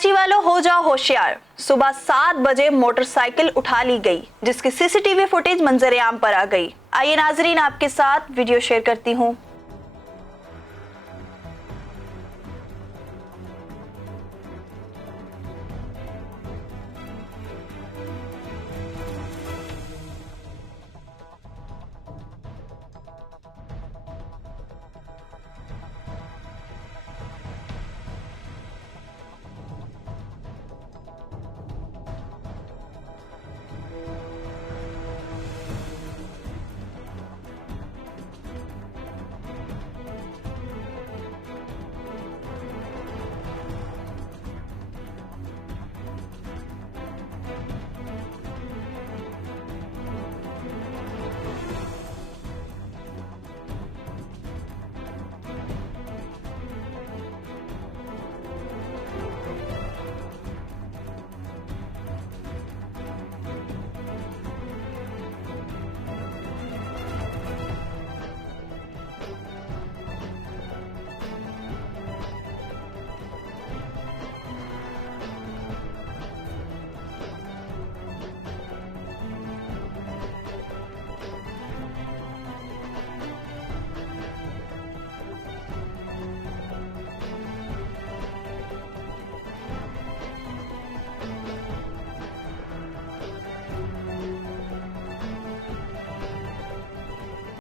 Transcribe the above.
कराची वालों हो जाओ होशियार, सुबह 7 बजे मोटरसाइकिल उठा ली गई जिसकी सीसीटीवी फुटेज मंजर आम पर आ गई। आइए नाजरीन आपके साथ वीडियो शेयर करती हूँ।